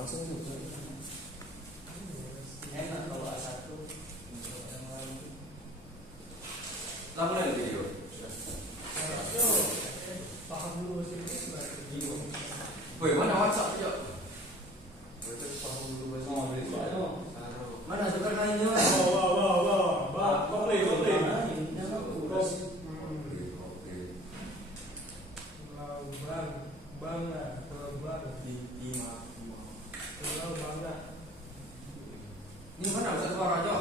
langsung juga. Enak kalau A1 yang lain. Lama dari video. Paham dulu sih. Woi, mana WhatsApp ya? Paham dulu bahasa Oh, Inggris. Mana tukar kainnya? Ini mana bisa suara aja?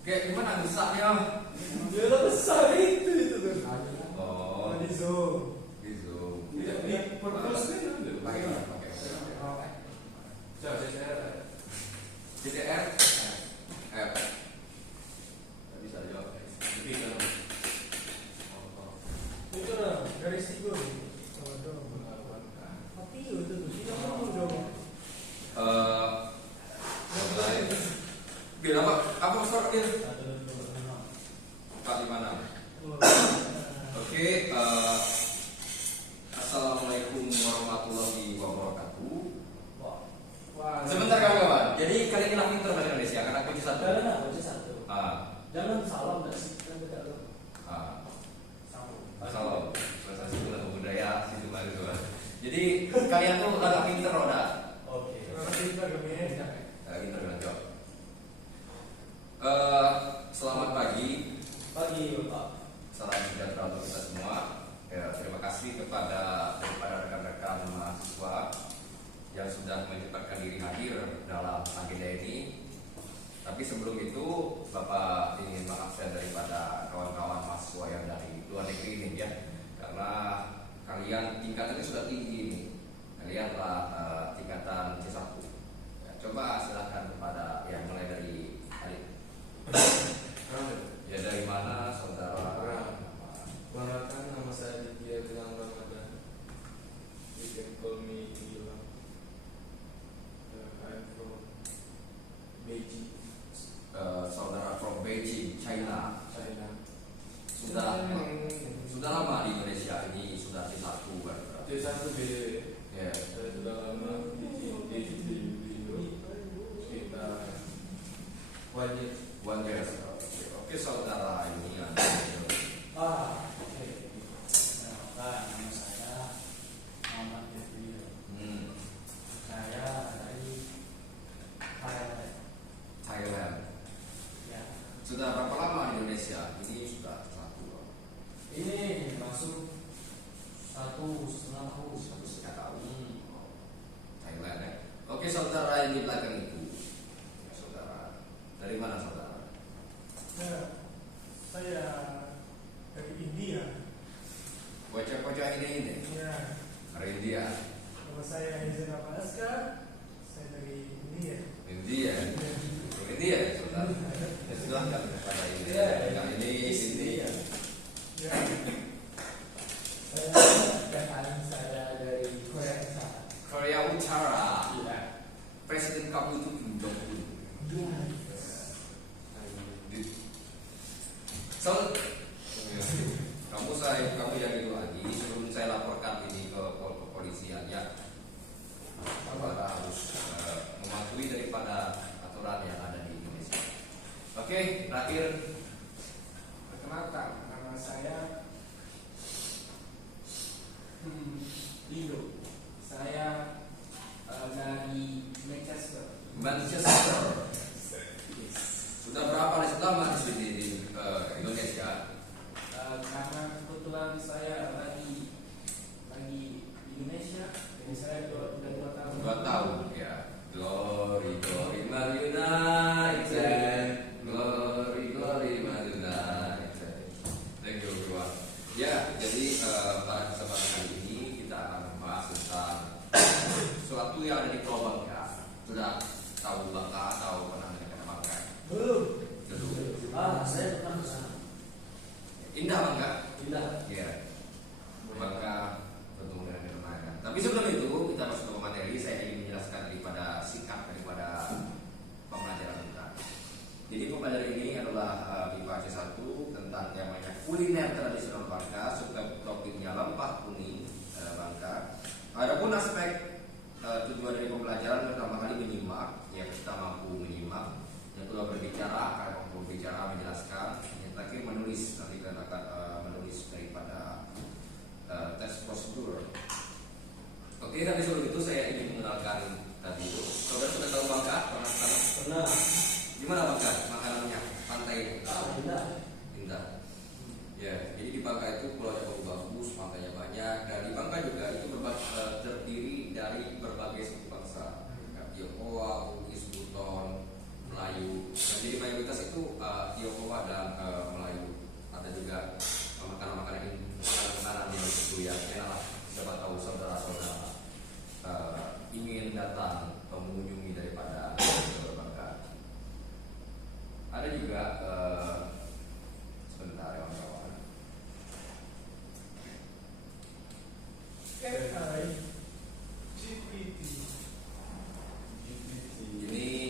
Kayak gimana rusaknya? Dia besar itu tuh. Oh, Di Zoom. gitu. Di purpose kan ada. Pakai. Coba saya JDR F. Gak bisa jawab. Lebih kan? Itu lah dari situ. Tapi itu tuh tidak mau dong. Mulai. Bil apa suara Bil? 456. Oke, assalamualaikum warahmatullahi wabarakatuh. Sebentar kawan-kawan. Jadi kali ini pinter bahasa Indonesia karena kunci satu. Jangan salam dan kan beda loh. Salam. Prestasi budaya budaya situ baru. Jadi kalian tuh agak pinter loh dah. Oke. Pinter kan jawab. Selamat pagi. Pagi Bapak. Salam sejahtera untuk kita semua. Ya, terima kasih kepada rekan-rekan mahasiswa yang sudah menyempatkan diri hadir dalam agenda ini. Tapi sebelum itu, Bapak ingin mengabsen daripada kawan-kawan mahasiswa yang dari luar negeri ini ya, karena kalian tingkatannya sudah tinggi ini. Kalian telah tingkatan C1. Ya, coba silakan kepada yang mulai dari Alif. Ya dari mana saudara? Perkenalkan, nama saya Ditya Gilang Ramadan. You can call me Gilang. I'm from Beijing, Saudara from Beijing, China. China. Sudah lama di Indonesia ini sudah C1 kan? C1 BDW. Ya. Saya sudah lama di Indo. Sekitar 1 year. One year. Oke, saudara ini Oke. Nama saya Muhammad Devi. Saya dari Thailand. Ya. Sudah berapa lama di Indonesia? Ini sudah C1. Ini masuk 1,5 tahun. 1,5 tahun. Thailand ya. Oke, saudara yang di belakang itu. Ya, saudara. Dari mana saudara? Saya dari India. Bocah-bocah ini. Ya. Dari India. Nama saya Hezena Panaska. Saya dari India. India. India, saudara. Ya, silahkan kepada India. Yang ini sini. Ya. Saya dari Korea Utara. Korea Utara. Iya. Presiden kamu itu Kim Jong Un. So, kamu yang itu lagi sebelum saya laporkan ini ke kepolisian ya. Bapak harus mematuhi daripada aturan yang ada di Indonesia. Oke, terakhir Perkenalkan, nama saya Indo. Saya dari Manchester. Manchester. Sudah berapa lama di sini di Indonesia? Karena kebetulan saya lagi di Indonesia, jadi saya udah 2 tahun. 2 tahun ya. Glory, glory, Man United. Glory, glory, Man United. Thank you everyone. Ya, jadi pada kesempatan kali ini kita akan membahas tentang sesuatu yang ada di Pulau Bangka. Sudah tahu Bangka atau pernah mendengar Bangka? Belum. Saya pernah ke sana. Indah Bangka. Indah. Iya. Bangka tentu dengan kemarin. Tapi sebelum itu kita masuk ke materi. Saya ingin menjelaskan daripada singkat daripada pembelajaran kita. Jadi pembelajaran ini adalah IPA C1 tentang yang banyak kuliner tradisional Bangka, subtopiknya lempah kuning Bangka. Adapun aspek tujuan dari pembelajaran pertama kali menyimak, ya kita mampu menyimak. Yang kedua berbicara, akan mampu berbicara, menjelaskan. Yang terakhir menulis, nanti kita akan menulis daripada tes prosedur. Oke, tapi sebelum itu saya ingin mengenalkan tadi itu. Saudara sudah tahu Bangka? Pernah ke sana? Pernah. Gimana Bangka makanannya? Pantai? Indah. Indah. Ya, jadi di Bangka itu pulaunya bagus, pantainya banyak. Dan di Bangka juga itu terdiri dari berbagai suku bangsa. Tionghoa, Bugis, Buton, Melayu. Dan jadi mayoritas itu Tionghoa dan Melayu. Ada juga makanan-makanan yang itu ya. Enak, siapa tahu saudara-saudara ingin datang mengunjungi daripada Bangka. Ada juga sebentar ya kawan-kawan. Ini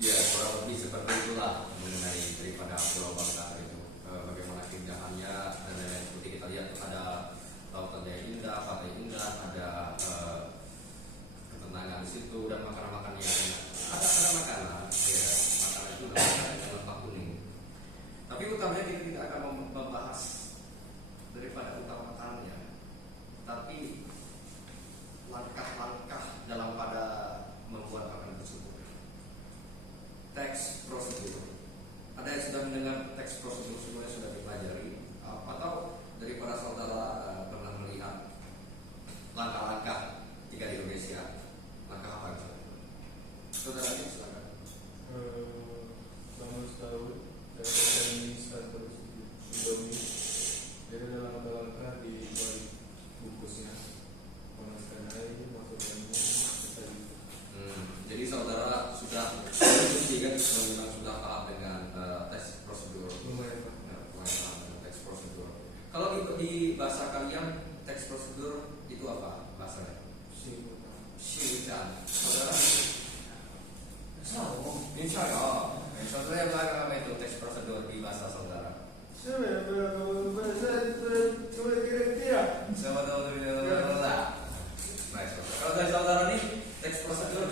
ya kurang lebih seperti itulah mengenai daripada Pulau Bangka itu. Bagaimana keindahannya dan lain-lain. Seperti kita lihat ada lautannya yang indah, pantai indah, ada ketenangan di situ dan makanan-makanan yang enak. Ada makanan, ya makanan itu makanan yang lempah kuning. Tapi utamanya kita tidak akan membahas daripada utama makanannya, tapi langkah-langkah dalam pada membuat makanan tersebut. Teks prosedur. Ada yang sudah mendengar teks prosedur semuanya sudah dipelajari atau daripada saudara pernah melihat langkah-langkah jika di Indonesia, langkah apa itu? Saudara ini silakan. Selama setahun saya ini kantor Indomie. Jadi ada langkah-langkah di balik bungkusnya. Panaskan air, masukkan minyak, Jadi saudara sudah kan memang sudah paham dengan teks prosedur. lumayan Pak. Ya, paham dengan teks prosedur. Kalau di bahasa kalian teks prosedur itu apa bahasanya? Singkat. Saudara? Insya Allah. Saudara yang bilang apa itu teks prosedur di bahasa saudara? Sama tahu lah. Baik, kalau dari saudara nih teks prosedur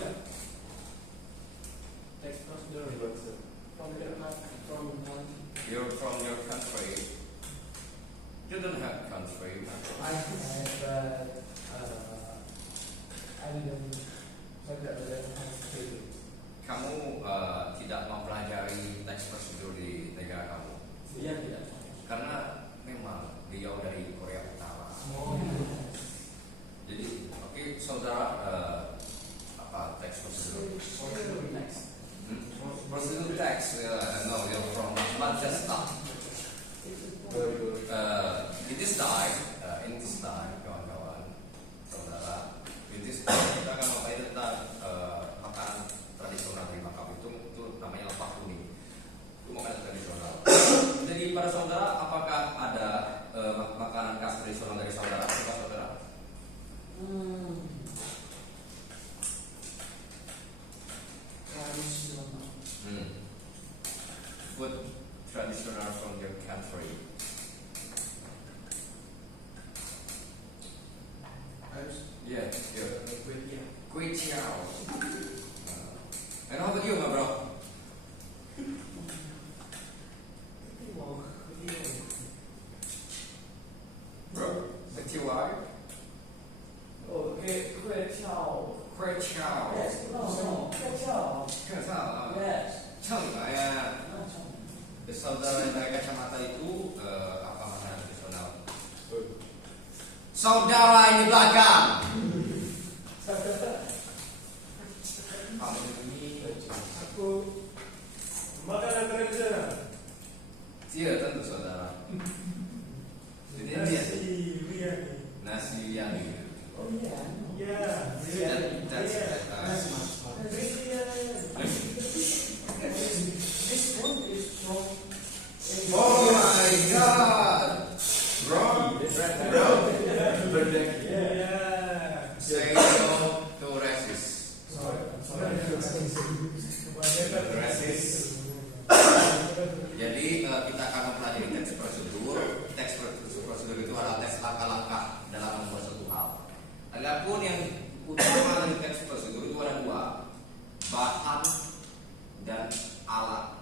Teks prosedur from you're from your country. You don't have country. I didn't Kamu tidak mempelajari teks prosedur di negara kamu Iya tidak. karena memang beliau dari Korea Utara. Jadi, oke, saudara apa teks prosedur? Next. Prosedur teks, no, you're from Manchester. In this time, kawan-kawan, saudara, in this time kita akan membahas tentang makanan tradisional di Makau itu namanya lempah kuning. Itu makanan tradisional. Jadi para saudara, apakah ada makanan khas tradisional dari saudara? Coba saudara. Food traditional from your country. Yeah, yeah. Kway Teow. And how about you, my bro? Bro, kway teow. Okay, quit chow. Kway Teow. No, quit chow. Kenapa? Yes. Contohnya, saudara yang pakai kacamata itu apa makanan tradisional? Saudara ini belakang. Aku makanan tradisional. Iya tentu saudara. Julian gitu. Oh iya. That's This one is from. Oh my God, bro, say no to racist. Racist. Jadi kita akan mempelajari teks prosedur. Teks prosedur itu adalah teks langkah-langkah dalam membuat suatu hal. Adapun yang utama dari teks prosedur itu ada dua, bahan dan alat.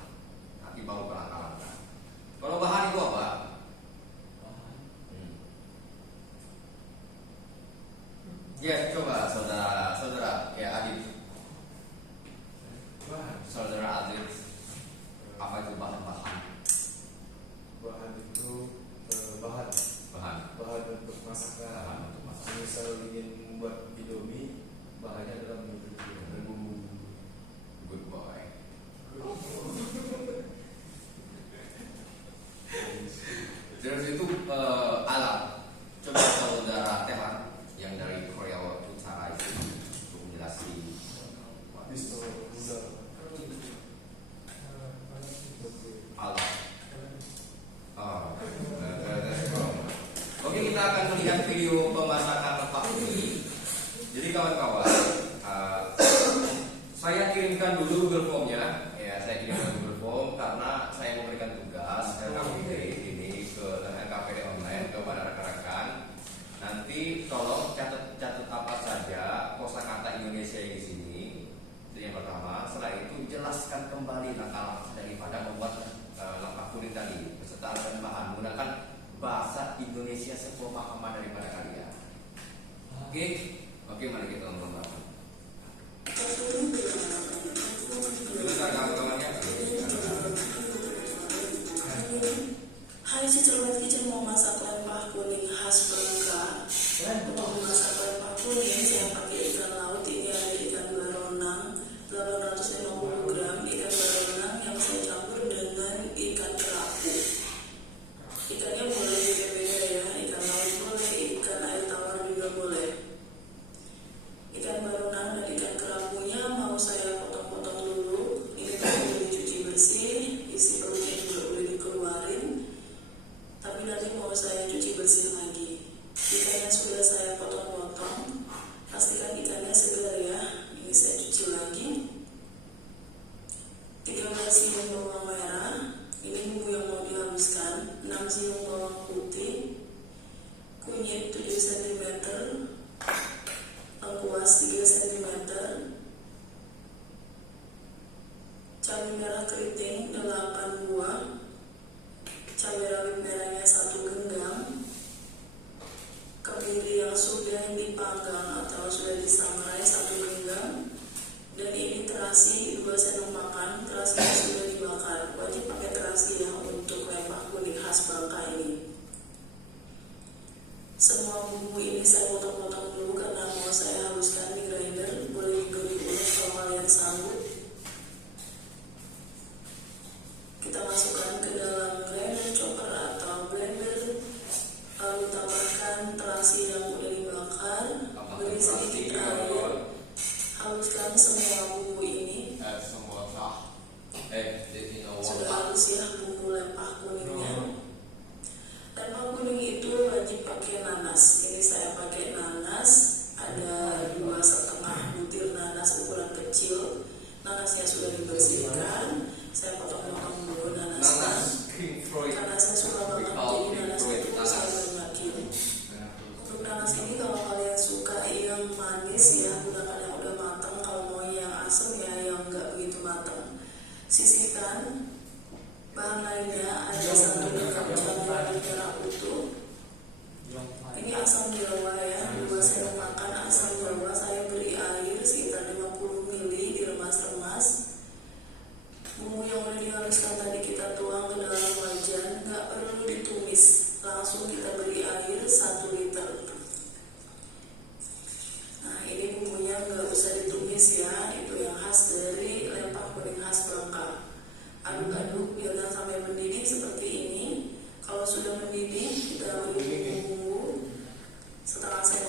Nanti baru ke langkah-langkah. Kalau bahan itu apa? Ya, coba saudara ya Adit. Saudara Adit, apa itu bahan-bahan? Bahan itu bahan untuk masakan. Bahan untuk masakan. Misal ingin membuat Indomie, bahannya adalah minyak dan bumbu. Good boy. Terus itu alat. Coba saudara Tehan yang dari Korea Utara itu untuk menjelaskan. Pistol, rudal, Alat. Oke, kita akan melihat video pemasakan lepak ini. Jadi kawan-kawan, saya kirimkan dulu Google Form-nya. Ya, saya kirimkan Google Form karena saya memberikan tugas LKPD ini ke LKPD online kepada rekan-rekan. Nanti tolong catat apa saja kosakata Indonesia di sini. Itu yang pertama. Setelah itu jelaskan kembali langkah-langkah daripada membuat langkah kulit tadi beserta alat dan bahan. Menggunakan bahasa Indonesia sepemahaman daripada kalian. Oke, mari kita nonton bareng. Dengar kawan-kawannya. Hai, Cicermat Kitchen mau masak lempah kuning khas Bangka. Untuk memasak lempah kuning saya pakai ikan laut. Ini ada ikan baronang 850 gram, ikan baronang yang saya campur dengan ikan kerapu. Ikannya boleh beda-beda ya, ikan laut boleh, ikan air tawar juga boleh. Ikan baronang dan ikan kerapunya mau saya potong-potong dulu. Ini udah dicuci bersih, isi perutnya juga udah dikeluarin. Tapi nanti mau saya cuci bersih lagi. Ikannya sudah saya potong-potong. Pastikan ikannya segar ya. Ini saya cuci lagi. 13 siung bawang merah. Ini bumbu yang mau dihaluskan. 6 siung bawang putih. Kunyit 7 cm. Lengkuas 3 cm. Cabai merah keriting 8 buah. Cabai rawit merahnya 1 genggam. Kemiri yang sudah dipanggang atau sudah disangrai 1 genggam. Dan ini terasi 2 sendok makan. Terasinya sudah dibakar. Wajib pakai terasi ya untuk lempah kuning khas Bangka ini. Semua bumbu ini saya potong-potong dulu karena mau saya haluskan di grinder. Boleh digoreng kalau kalian sanggup. Kita masukkan ke dalam grinder chopper atau blender. Lalu tambahkan terasi yang udah dibakar. Beri sedikit air. Haluskan semua bumbu ini. Semua sah. Sudah halus ya bumbu lempah kuningnya. Lempah kuning itu wajib pakai nanas. Ini saya pakai nanas. Ada 2,5 butir nanas ukuran kecil. Nanasnya sudah dibersihkan. Saya potong-potong dulu nanasnya. Karena saya suka banget jadi nanasnya itu saya banyakin. Untuk nanas ini kalau kalian suka yang manis ya gunakan yang udah matang. Kalau mau yang asam ya yang nggak begitu matang. Sisihkan. Bahan lainnya ada 1 genggam cabai merah utuh. Ini asam jawa ya, 2 sendok makan asam jawa. Saya beri air sekitar 50 ml diremas-remas. Bumbu yang udah dihaluskan tadi kita tuang ke dalam wajan, nggak perlu ditumis. Langsung kita beri air 1 liter. Nah ini bumbunya nggak usah ditumis ya, itu yang khas dari lempah kuning khas Bangka. Aduk-aduk biarkan sampai mendidih seperti ini. Kalau sudah mendidih kita beri bumbu setengah sendok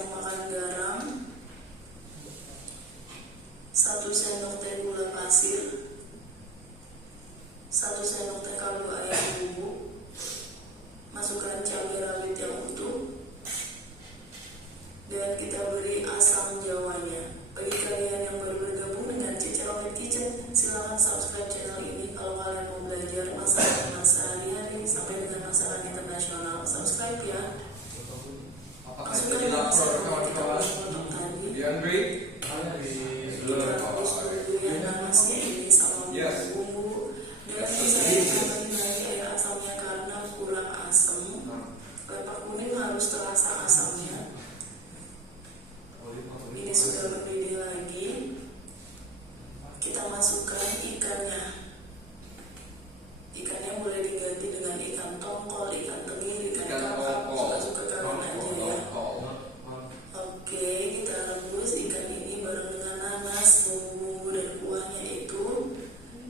Apakah itu Masukkan tidak nanas pro yang kawan-kawan? potong tadi. Do you agree? Kita rebus dulu ya nanasnya ini sama Yes. bumbu. Dan Yes, saya yes. tambahin lagi air asamnya karena kurang asam. Lempak kuning harus terasa asamnya. Ini sudah mendidih lagi. Kita masukkan ikannya. Ikannya boleh diganti dengan ikan tongkol, ikan tenggiri, ikan kakap, suka-suka kalian aja ya. Oke, kita rebus ikan ini bareng dengan nanas, bumbu dan kuahnya itu.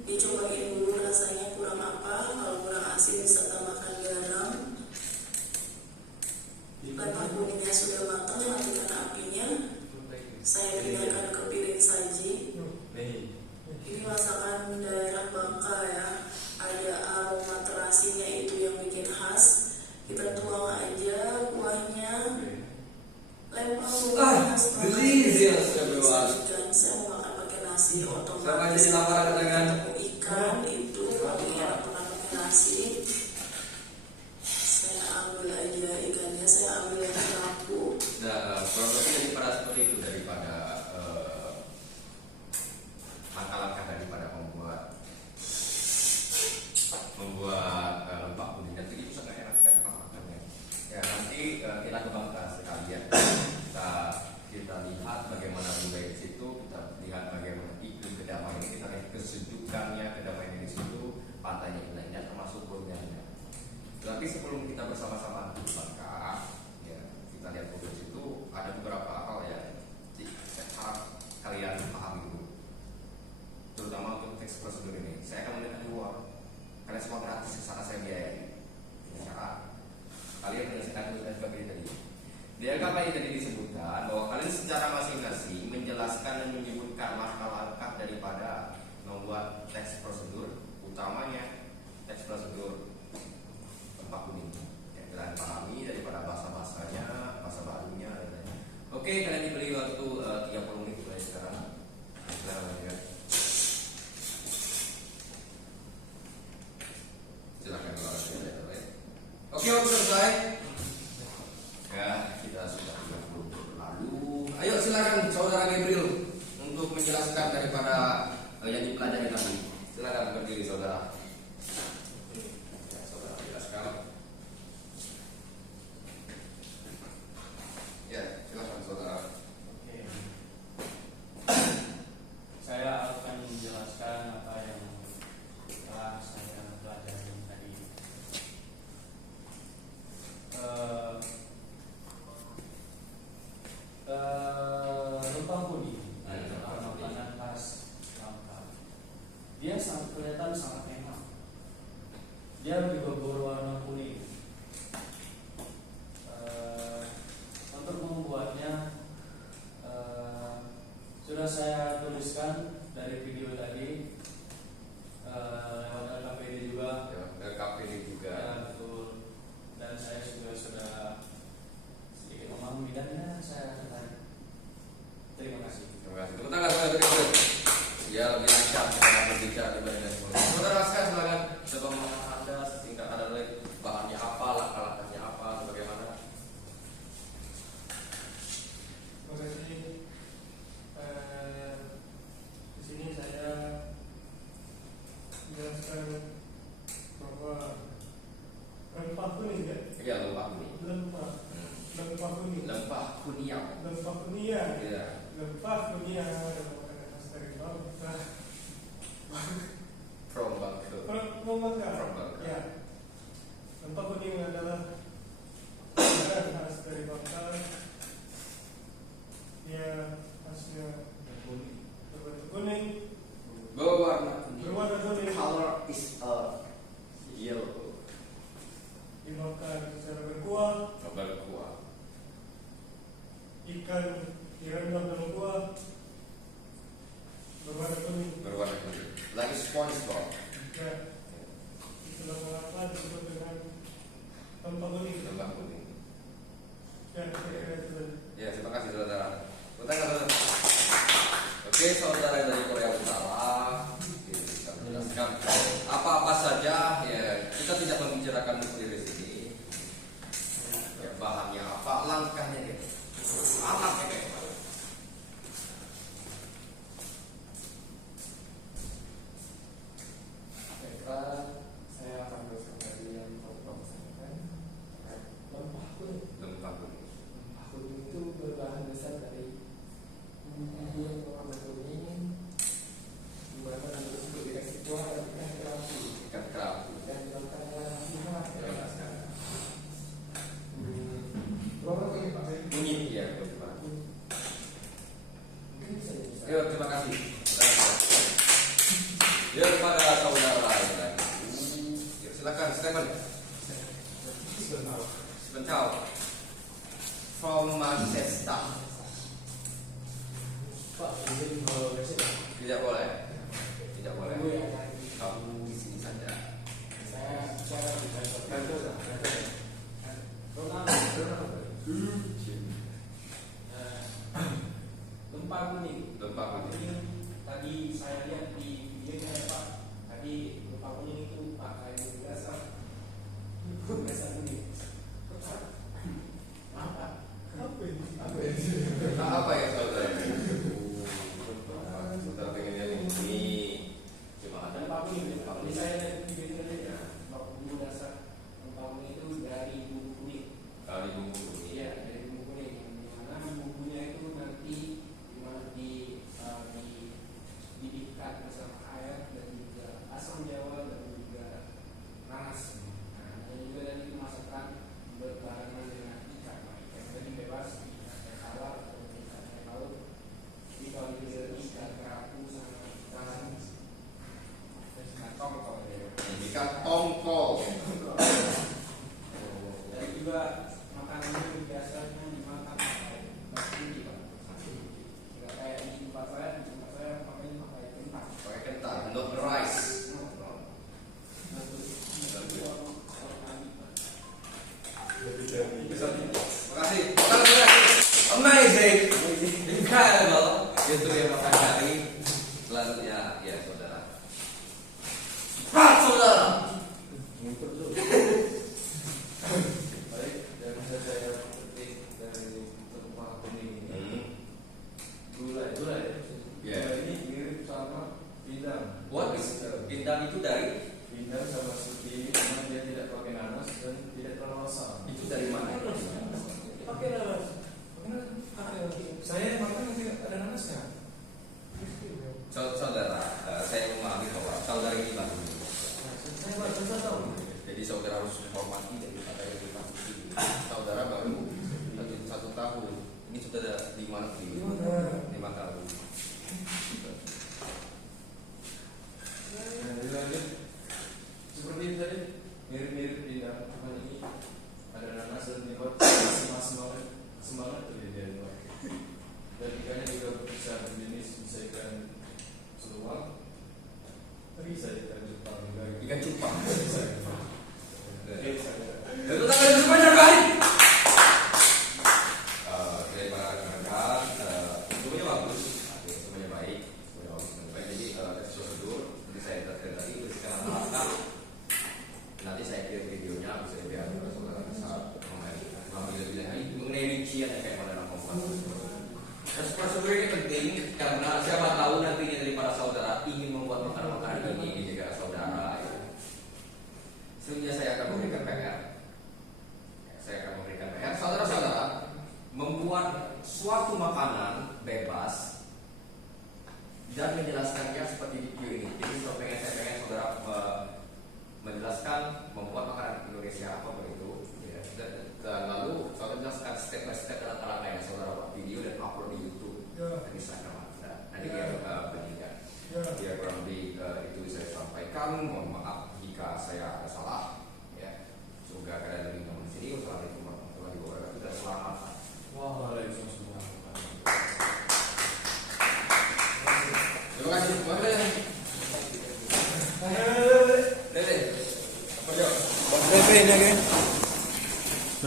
Dicobain dulu rasanya kurang apa. Kalau kurang asin bisa tambahkan garam. Lempak kuningnya sudah matang, matikan apinya. Saya pindahkan ke piring saji. Ini masakan daerah Bangka ya. Ada aroma terasinya itu yang bikin khas. Kita tuang aja kuahnya. Lempak kuahnya delicious, everyone. Saya mau makan pakai nasi otomatis. Sama jadi lapar dengan ikan itu ya makan pakai nasi. Saya ambil aja ikannya, saya ambil yang rapuh. Nah, kurang lebih daripada seperti itu daripada langkah-langkah daripada membuat lempak kuning dan itu sangat enak saya makannya. Ya nanti kita kembangkan sekalian. Kita lihat bagaimana budaya di situ, kita lihat bagaimana iklim kedamaian ini, kita lihat kesejukannya kedamaian di situ, pantainya indahnya termasuk kolonialnya. Tapi sebelum kita bersama-sama ke Bangka, ya kita lihat foto situ ada beberapa hal yang harap kalian pahami dulu. Terutama untuk teks prosedur ini, saya akan melihat di luar. Kalian semua gratis kesana saya biayai. Ini syarat. Kalian menyelesaikan tugas sebagai tadi. Di LKPI tadi disebutkan bahwa kalian secara masing-masing menjelaskan dan menyebutkan langkah-langkah daripada membuat teks prosedur, utamanya teks prosedur lempak kuning. Ya, kalian pahami daripada bahasa-bahasanya, bahasa barunya dan lain-lain. Oke, kalian diberi waktu 30 menit mulai sekarang. Silakan kalau ada. Oke, waktu selesai. Ya, kita sudah 30 menit berlalu. Ayo silakan saudara Gabriel untuk menjelaskan daripada yang dipelajari tadi. Silakan berdiri saudara. Ya, saudara jelaskan. Ya, silakan saudara. Oke. Saya akan menjelaskan apa yang telah saya pelajari tadi. Lempak kuning adalah makanan khas Bangka. Dia kelihatan sangat enak. Dia juga berwarna kuning. Untuk membuatnya sudah saya tuliskan dari video tadi lewat LKPD juga. Ya, LKPD juga. Ya, betul. Dan saya juga sudah sedikit memahami dan saya tertarik. Terima kasih. Terima kasih. Tepuk tangan saudara Gabriel. Ya, lebih lancar kita berbicara dibandingkan sebelumnya. Saudara saya silakan coba mengatakan Anda sehingga ada bahannya apa, langkah-langkahnya apa, bagaimana. Terima kasih. Di sini saya menjelaskan bahwa lempak kuning ya, Ya, lempak kuning. lempak kuning, Lempak kuniang. lempak kuning, Ya. lempak kuning adalah makanan khas dari Bangka. From Bangka. From Bangka. From Bangka. Ya, lempak kuning adalah makanan khas dari Bangka. Dia khasnya berwarna kuning. Berwarna kuning. Berwarna kuning. Color is yellow. Dimakan secara berkuah. Berkuah. Ikan direndam dalam kuah. Berwarna kuning. Berwarna kuning. Like SpongeBob. Ya, itu lama-lama disebut dengan lempak kuning. Lempak kuning. Ya, kira-kira itu saja. Ya, terima kasih saudara. Saudara. Oke, saudara dari Korea Utara bisa menjelaskan apa-apa saja. Ya, kita tidak membicarakan sendiri di sini. Ya, bahannya apa, langkahnya dia. Anak kayak kemarin. Baiklah, saya akan teruskan dari yang Bapak sampaikan. Lempah kuning. Lempah kuning. Lempah kuning itu berbahan dasar dari bumbu yang berwarna kuning, di mana bumbu tersebut dikasih kuah dan ikan kerapu Ikan kerapu. dan dilakukan dengan nasihat. Jelaskan. Berapa kuning Pak? Kunyit ya, Pak. Mungkin bisa bisa. Yo, terima kasih. Ya, kepada saudara lain lagi. Ya, silakan, Stephen. Sebentar. From Manchester. Pak, izin mau besok. Tidak boleh. Tidak boleh. Gue yang akan Kamu di sini saja. saya bisa lempah kuning. Lempah kuning. Tadi saya lihat di videonya ya Pak. Tadi lempah kuning itu pakai bumbu dasar kuning. Apa? Apa ya saudara? Saudara pengennya ini cuma ada Lempah kuning. Tadi saya lihat di videonya ya. Bumbu dasar lempah kuning itu dari bumbu kuning. kali bumbu kuning. Iya, dari bumbu kuning. Dimana bumbunya itu nanti dididihkan bersama air dan juga asam jawa dan juga nanas. Nah, dan juga tadi dimasukkan berbarengan dengan ikan. Ikan tadi bebas, ikan tawar atau ikan air laut. Jadi kalau juga ikan kerapu sama ikan tongkol ya. Ikan tongkol. Dan juga makanan itu biasanya dimakan pakai basi Pak. Tidak kayak di tempat saya pakai kentang. Pakai kentang, not rice. Terima kasih. Amazing. Incredible. Itu yang makan hari. Selanjutnya, ya saudara. Saudara. Baik, yang bisa saya petik dari lempah kuning ini gula ya. Ya. Gula ini mirip sama pindang. What is bintang itu dari? Pindang sama seperti ini, cuma dia tidak pakai nanas dan tidak terlalu asam. Itu dari mana? Pakai nanas. Saya makan tidak ada nanasnya. Saudara, saya memahami bahwa saudara ini baru. Saya tahu. Jadi saudara harus menghormati daripada yang dimaksud. Saudara baru satu tahun. Ini sudah ada 5 tahun. Nah, dilanjut seperti itu tadi, mirip-mirip pindang, cuma ini ada nanas dan dibuat semangat terjadi luar. Dan ikannya juga bisa berjenis, bisa ikan seluang, bisa ikan Jepang juga. Ikan cupang. Bisa. Itu tangan itu banyak kali. Dari para rekan-rekan, semuanya bagus, semuanya baik, semuanya baik. Jadi prosedur seperti saya katakan tadi, bersihkan alat-alat. Nanti saya kirim videonya, bisa biar saudara bisa mengambil lebih lanjut mengenai rincian kayak mana ngomong. Dan prosedur ini penting karena siapa tahu nantinya daripada saudara ingin membuat makanan-makanan ini di negara saudara. Selanjutnya saya akan memberikan PR. Saudara-saudara membuat suatu makanan bebas dan menjelaskannya seperti di video ini. Jadi saya pengen saudara menjelaskan membuat makanan Indonesia apapun itu, ya. Dan lalu saudara jelaskan step by step alat-alatnya. Saudara buat video dan upload di YouTube. Nanti saya akan nanti dia bagikan. Ya kurang lebih itu bisa saya sampaikan. Mohon maaf jika saya ada salah. Ya, semoga kalian lebih nyaman di sini. Wassalamualaikum warahmatullahi wabarakatuh dan selamat. Waalaikumsalam. Terima kasih. Dede. Apa dia? Bang Devi ini